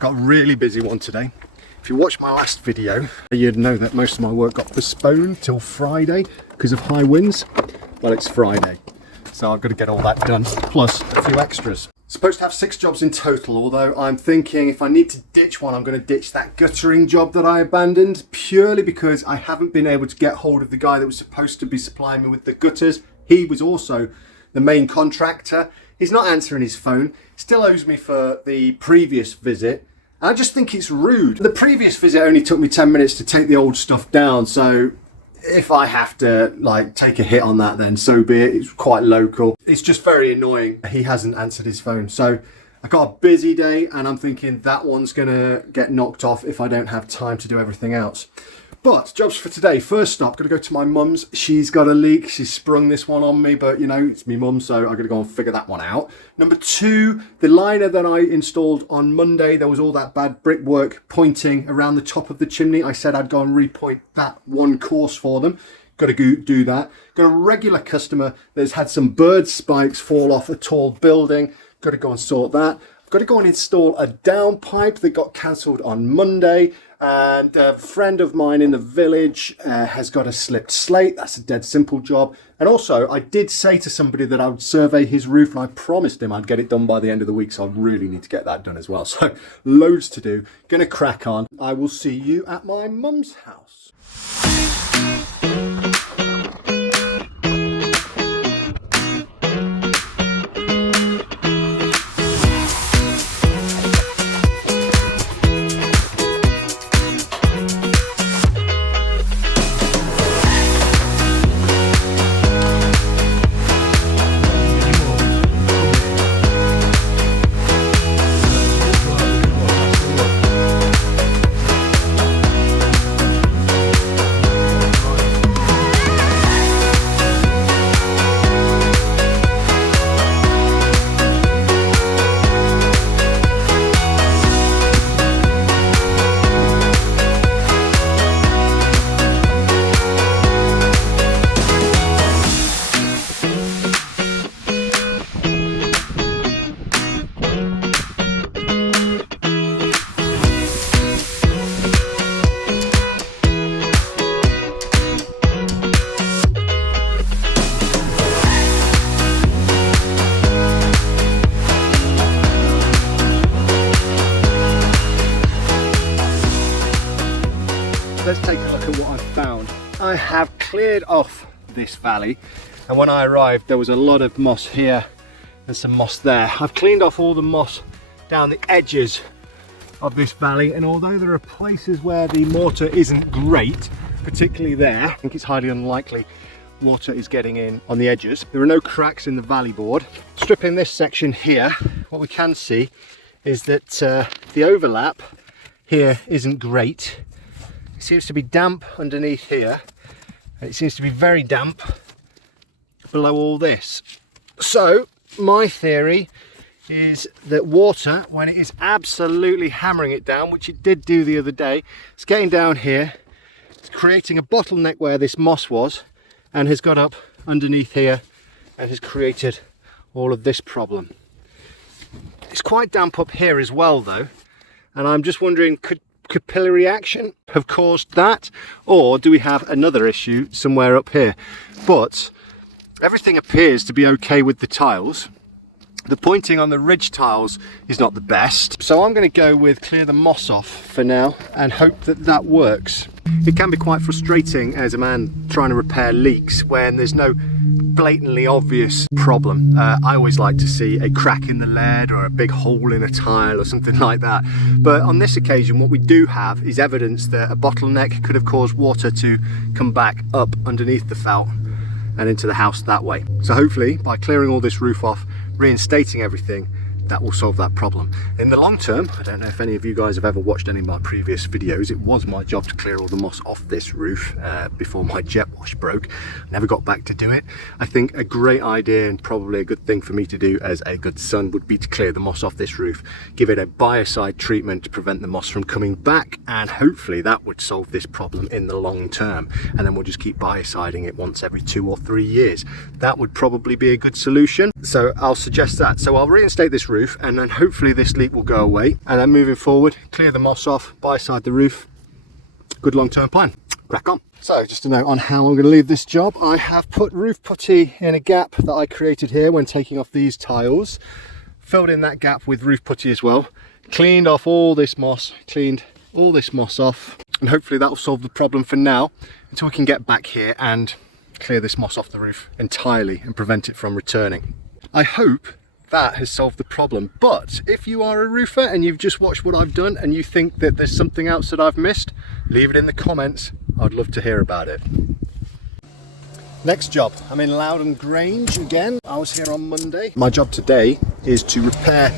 Got a really busy one today. If you watched my last video, you'd know that most of my work got postponed till Friday because of high winds. Well, it's Friday, so I've got to get all that done, plus a few extras. Supposed to have 6 jobs in total, although I'm thinking if I need to ditch one, I'm going to ditch that guttering job that I abandoned, purely because I haven't been able to get hold of the guy that was supposed to be supplying me with the gutters. He was also the main contractor. He's not answering his phone, still owes me for the previous visit. I just think it's rude. The previous visit only took me 10 minutes to take the old stuff down, so if I have to like take a hit on that, then so be it. It's quite local. It's just very annoying. He hasn't answered his phone. So I got a busy day and I'm thinking that one's gonna get knocked off if I don't have time to do everything else. But jobs for today. First stop, gotta go to my mum's. She's got a leak. She's sprung this one on me, but you know, it's me mum, so I gotta go and figure that one out. Number 2, the liner that I installed on Monday, there was all that bad brickwork pointing around the top of the chimney. I said I'd go and repoint that one course for them. Gotta go do that. Got a regular customer that's had some bird spikes fall off a tall building. Gotta go and sort that. I've gotta go and install a downpipe that got cancelled on Monday. And a friend of mine in the village has got a slipped slate. That's a dead simple job. And also, I did say to somebody that I would survey his roof, and I promised him I'd get it done by the end of the week, so I really need to get that done as well. So, loads to do. Gonna crack on. I will see you at my mum's house. Let's take a look at what I've found. I have cleared off this valley, and when I arrived there was a lot of moss here and some moss there. I've cleaned off all the moss down the edges of this valley, and although there are places where the mortar isn't great, particularly there, I think it's highly unlikely water is getting in on the edges. There are no cracks in the valley board. Stripping this section here, what we can see is that the overlap here isn't great. It seems to be damp underneath here, and it seems to be very damp below all this. So my theory is that water, when it is absolutely hammering it down, which it did do the other day, it's getting down here, it's creating a bottleneck where this moss was, and has got up underneath here and has created all of this problem. It's quite damp up here as well though, and I'm just wondering, could capillary action have caused that, or do we have another issue somewhere up here? But everything appears to be okay with the tiles. The pointing on the ridge tiles is not the best, so I'm going to go with clear the moss off for now and hope that that works. It can be quite frustrating as a man trying to repair leaks when there's no blatantly obvious problem. I always like to see a crack in the lead or a big hole in a tile or something like that. But on this occasion, what we do have is evidence that a bottleneck could have caused water to come back up underneath the felt and into the house that way. So hopefully by clearing all this roof off, reinstating everything, that will solve that problem. In the long term, I don't know if any of you guys have ever watched any of my previous videos, it was my job to clear all the moss off this roof before my jet wash broke. Never got back to do it. I think a great idea and probably a good thing for me to do as a good son would be to clear the moss off this roof, give it a biocide treatment to prevent the moss from coming back, and hopefully that would solve this problem in the long term. And then we'll just keep biociding it once every 2 or 3 years. That would probably be a good solution. So I'll suggest that. So I'll reinstate this roof. roof, and then hopefully this leak will go away. And then moving forward, clear the moss off, biocide the roof. Good long-term plan. Crack on. So just a note on how I'm going to leave this job. I have put roof putty in a gap that I created here when taking off these tiles. Filled in that gap with roof putty as well. Cleaned off all this moss, cleaned all this moss off, and hopefully that will solve the problem for now until we can get back here and clear this moss off the roof entirely and prevent it from returning. I hope that has solved the problem, but if you are a roofer and you've just watched what I've done and you think that there's something else that I've missed, leave it in the comments. I'd love to hear about it. Next job, I'm in Lowdham Grange again. I was here on Monday. My job today is to repair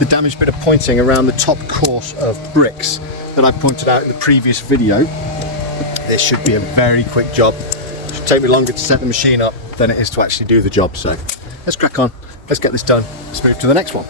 the damaged bit of pointing around the top course of bricks that I pointed out in the previous video. This should be a very quick job. It should take me longer to set the machine up than it is to actually do the job, so let's crack on. Let's get this done. Let's move to the next one.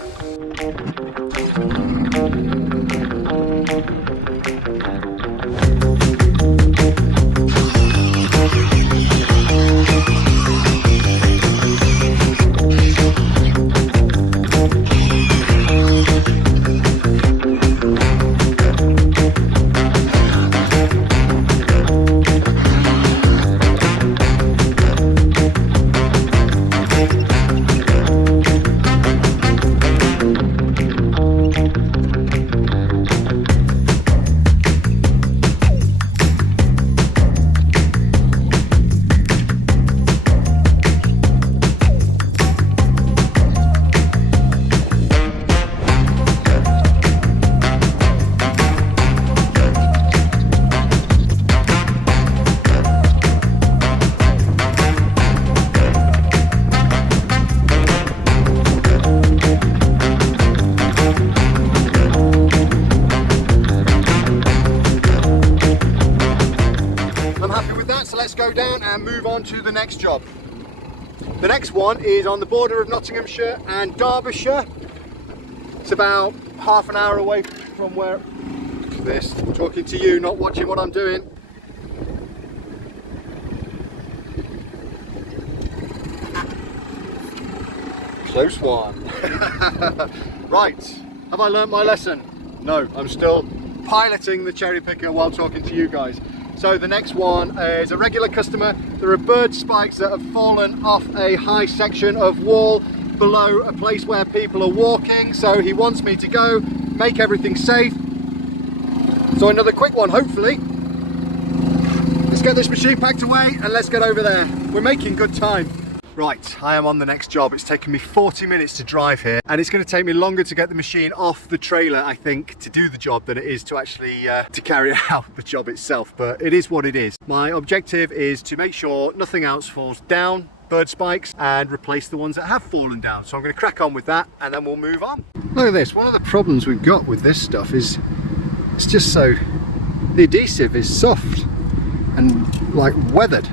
Go down and move on to the next job. The next one is on the border of Nottinghamshire and Derbyshire. It's about half an hour away from where this, I'm talking to you, not watching what I'm doing. Close one. Right, have I learnt my lesson? No, I'm still piloting the cherry picker while talking to you guys. So the next one is a regular customer. There are bird spikes that have fallen off a high section of wall below a place where people are walking. So he wants me to go, make everything safe. So another quick one, hopefully. Let's get this machine packed away and let's get over there. We're making good time. Right, I am on the next job. It's taken me 40 minutes to drive here, and it's going to take me longer to get the machine off the trailer, I think, to do the job than it is to actually to carry out the job itself, but it is what it is. My objective is to make sure nothing else falls down, bird spikes, and replace the ones that have fallen down. So I'm going to crack on with that and then we'll move on. Look at this. One of the problems we've got with this stuff is it's just so, the adhesive is soft and like weathered.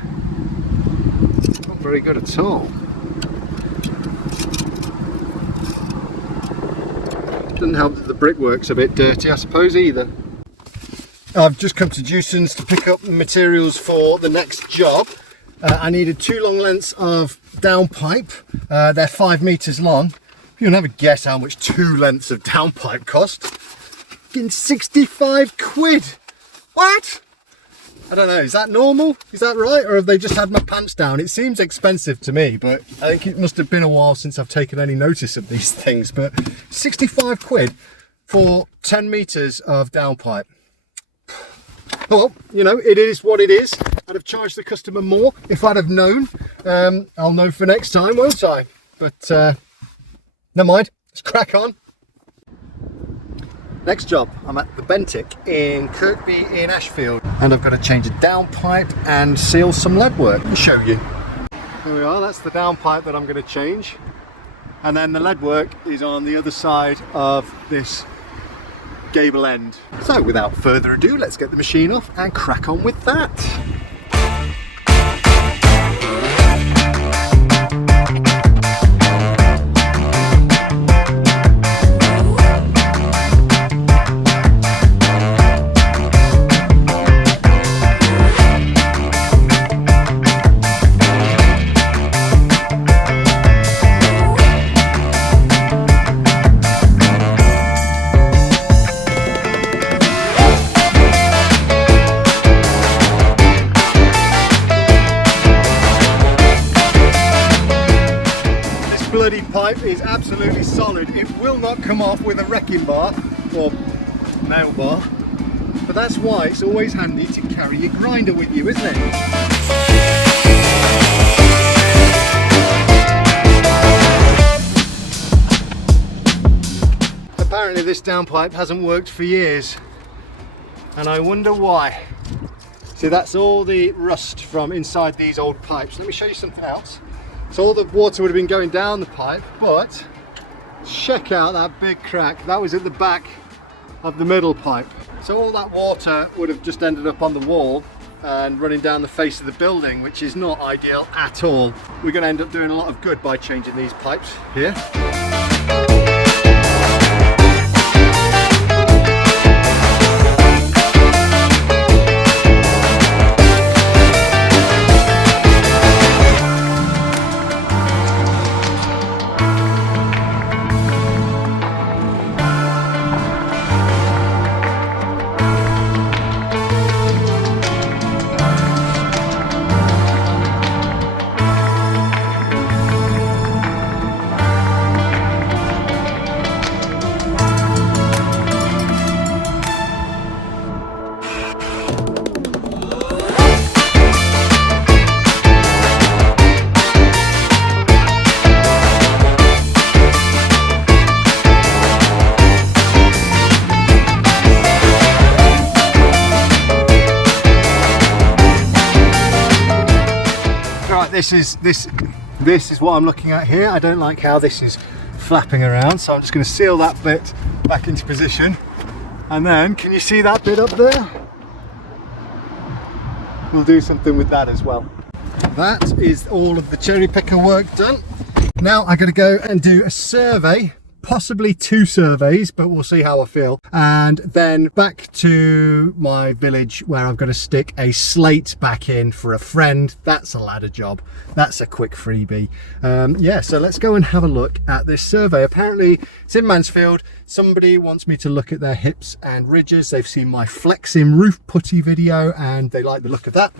Very good at all. Doesn't help that the brickwork's a bit dirty, I suppose, either. I've just come to Dewson's to pick up materials for the next job. I needed 2 long lengths of downpipe. They're 5 meters long. You can have a guess how much 2 lengths of downpipe cost. Getting 65 quid. What? I don't know, is that normal? Is that right? Or have they just had my pants down? It seems expensive to me, but I think it must have been a while since I've taken any notice of these things. But 65 quid for 10 meters of downpipe. Well, you know, it is what it is. I'd have charged the customer more if I'd have known. I'll know for next time, won't I? But never mind, let's crack on. Next job, I'm at the Bentic in Kirkby in Ashfield, and I've got to change a downpipe and seal some lead work. I'll show you. Here we are, that's the downpipe that I'm going to change, and then the lead work is on the other side of this gable end. So without further ado, let's get the machine off and crack on with that. absolutely solid. It will not come off with a wrecking bar or nail bar, but that's why it's always handy to carry your grinder with you, isn't it? Apparently this downpipe hasn't worked for years, and I wonder why. See, that's all the rust from inside these old pipes. Let me show you something else. So all the water would have been going down the pipe, but check out that big crack. That was at the back of the middle pipe. So all that water would have just ended up on the wall and running down the face of the building, which is not ideal at all. We're going to end up doing a lot of good by changing these pipes here. This is what I'm looking at here. I don't like how this is flapping around, so I'm just going to seal that bit back into position. And then, can you see that bit up there? We'll do something with that as well. That is all of the cherry picker work done. Now I got to go and do a survey, possibly 2 surveys, but we'll see how I feel. And then back to my village where I've got to stick a slate back in for a friend. That's a ladder job. That's a quick freebie. Yeah, so let's go and have a look at this survey. Apparently it's in Mansfield. Somebody wants me to look at their hips and ridges. They've seen my flexing roof putty video and they like the look of that.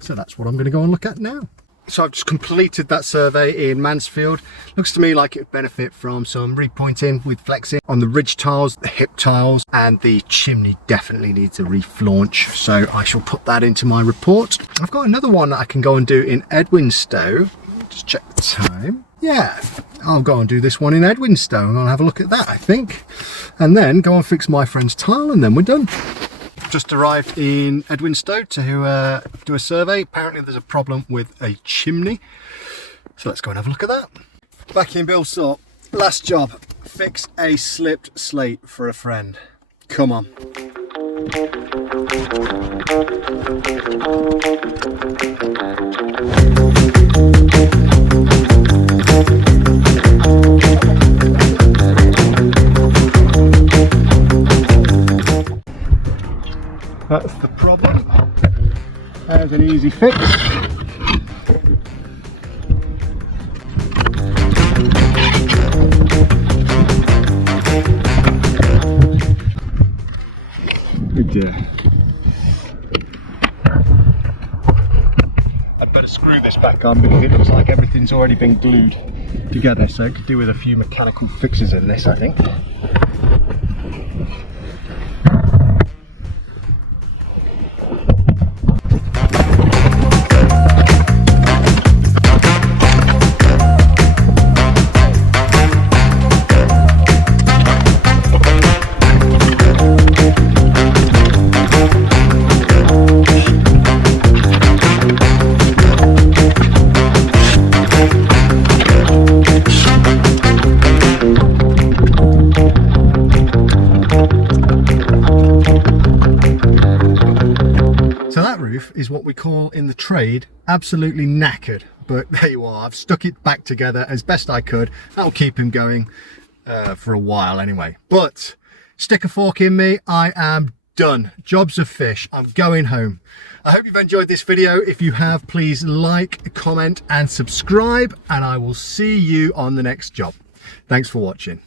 So that's what I'm going to go and look at now. So I've just completed that survey in Mansfield. Looks to me like it would benefit from some repointing with flexing on the ridge tiles, the hip tiles, and the chimney definitely needs a reflaunch. So I shall put that into my report. I've got another one that I can go and do in Edwinstowe. Just check the time. Yeah, I'll go and do this one in Edwinstowe and I'll have a look at that, I think. And then go and fix my friend's tile and then we're done. Just arrived in Edwinstowe to do a survey. Apparently there's a problem with a chimney. So let's go and have a look at that. Back in Bill Sort. Last job, fix a slipped slate for a friend. Come on. That's the problem. There's an easy fix. Good dear. I'd better screw this back on because it looks like everything's already been glued together, so it could do with a few mechanical fixes in this, I think. Is what we call in the trade absolutely knackered, but there you are. I've stuck it back together as best I could. That'll keep him going for a while anyway, but stick a fork in me. I am done. Jobs of fish. I'm going home. I hope you've enjoyed this video. If you have, please like, comment and subscribe, and I will see you on the next job. Thanks for watching.